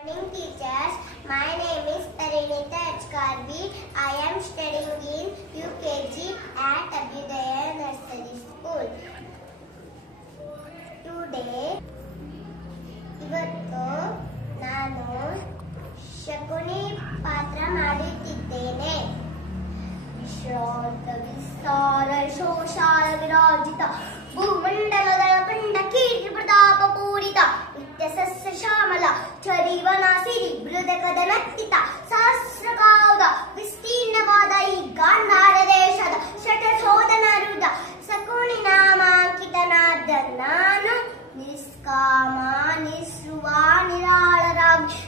Morning teachers, my name is Parinita H. I am studying in UKG at Abhyudaya Nursery School. Today, ಇವತ್ತು ನಾನು ಶಕುನಿ ಪಾತ್ರ ಮಾಡುತ್ತಿದ್ದೇನೆ. ವಿಶ್ರಾಂತ ವಿಸ್ತಾರ ಶೋಷಾಲ ವಿರಾಜಿತ ಭೂಮಂಡಲಗಳ ಕಂಡ ಕೀರ್ತಿ ಪ್ರತಾಪ ಪೂರಿತ ನಿತ್ಯ ಸಸ್ಯ ಶ್ಯಾಮಲ ಚರಿವನ ಸಿರಿ ಮೃದಕದ ನತ್ತಿತ ಸಹಸ್ರಕಾದ ವಿಸ್ತೀರ್ಣವಾದ ಈ ಗಾಂಧಾರ ದೇಶದ ಶತಶೋಧನ ರುದ ಶಕುನಿ ನಾಮಾಂಕಿತನಾದ ನಾನು ನಿಷ್ಕಾಮ ನಿಸ್ರುವ ನಿರಾಳರಾಗಿ